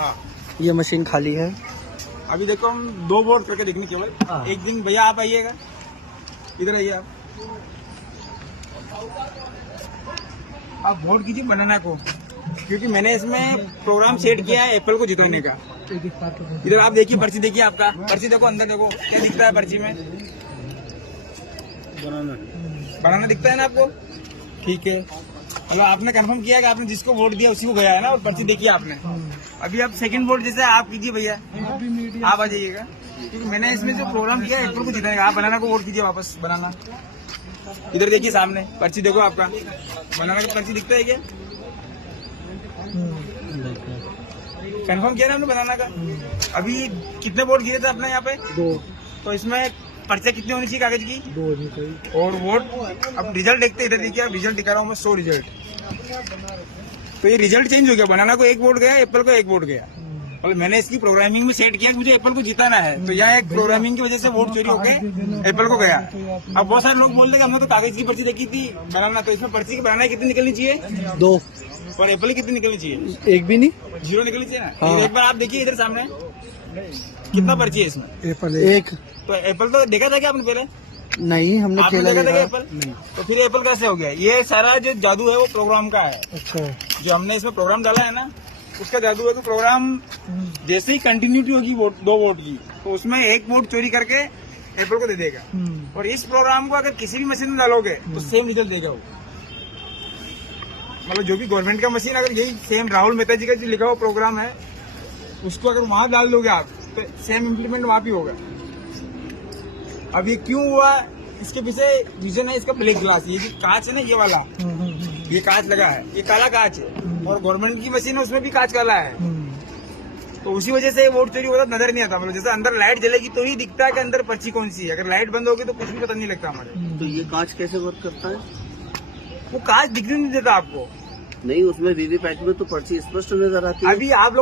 हाँ, ये मशीन खाली है। अभी देखो हम 2 वोट करके देखने केवल। हाँ। एक दिन भैया आप आइएगा, इधर आइए आप वोट कीजिए बनाना को, क्योंकि मैंने इसमें प्रोग्राम सेट किया है एप्पल को जिताने का। इधर आप देखिए, पर्ची देखिए, आपका पर्ची देखो, अंदर देखो क्या दिखता है पर्ची में। बनाना दिखता है ना आपको? ठीक है, मतलब आपने कंफर्म किया कि आपने जिसको वोट दिया उसी को गया है ना, और पर्ची देखी आपने। अभी आप सेकंड वोट जैसे आप कीजिए भैया, आप आ जाइएगा, क्योंकि मैंने इसमें जो प्रोग्राम किया है एप्पल को जिताएगा। आप बनाना को वोट कीजिए वापस। बनाना इधर देखिए, सामने पर्ची देखो, आपका बनाना का पर्ची दिखता है क्या? कंफर्म किया ना आपने बनाना का? अभी कितने वोट गिरे थे अपने यहाँ पे? 2। तो इसमें पर्चा कितनी होनी चाहिए कागज की? 2 होनी चाहिए। और वोट अब रिजल्ट देखते, इधर देखिए, रिजल्ट दिखा रहा हूँ मैं, 100 रिजल्ट। तो ये रिजल्ट चेंज हो गया, बनाना को 1 वोट गया, एप्पल को 1 वोट गया। और मैंने इसकी प्रोग्रामिंग में सेट किया कि मुझे एप्पल को जिताना है, तो यहाँ एक प्रोग्रामिंग की वजह से वोट चोरी होकर एप्पल को गया। अब बहुत सारे लोग बोलते हैं कि हमने तो कागज की पर्ची देखी थी बनाना, तो इसमें पर्ची की बनाना कितनी निकलनी चाहिए? 2। और एप्पल कितनी निकलनी चाहिए? 1 भी नहीं, 0 निकलनी चाहिए ना। हाँ। एक बार आप देखिए इधर सामने कितना पर्ची है इसमें। एप्पल 1। तो एप्पल तो देखा था क्या आपने पहले? नहीं, हमने आपने खेला देखा था क्या नहीं। एप्पल? नहीं। तो फिर एप्पल कैसे हो गया? ये सारा जो जादू है वो प्रोग्राम का है। अच्छा। जो हमने इसमें प्रोग्राम डाला है ना, उसका जादू है। तो प्रोग्राम जैसे ही कंटिन्यूटी होगी 2 वोट की, तो उसमें 1 वोट चोरी करके एप्पल को दे देगा। और इस प्रोग्राम को अगर किसी भी मशीन में डालोगे तो सेम रिजल्ट देगा वो। मतलब जो भी गवर्नमेंट का मशीन, अगर यही सेम राहुल मेहता जी का जो लिखा हुआ प्रोग्राम है, उसको अगर वहां डाल दोगे आप, तो सेम इम्प्लीमेंट वहां भी होगा। अब ये क्यों हुआ, इसके पीछे रीजन है इसका ब्लैक ग्लास। ये जो कांच है ना, ये वाला, ये कांच लगा है, ये काला कांच है। और गवर्नमेंट की मशीन है, उसमें भी कांच काला है। तो उसी वजह से वोट चोरी होता नजर नहीं आता। मतलब जैसे अंदर लाइट जलेगी तो ही दिखता है कि अंदर पर्ची कौन सी है। अगर लाइट बंद होगी तो कुछ भी पता नहीं लगता हमारे। तो ये कांच कैसे वर्क करता है? वो कांच दिखने नहीं देता आपको। नहीं, उसमें वीवीपैट में तो पर्ची स्पष्ट नजर आती है। अभी आप लोग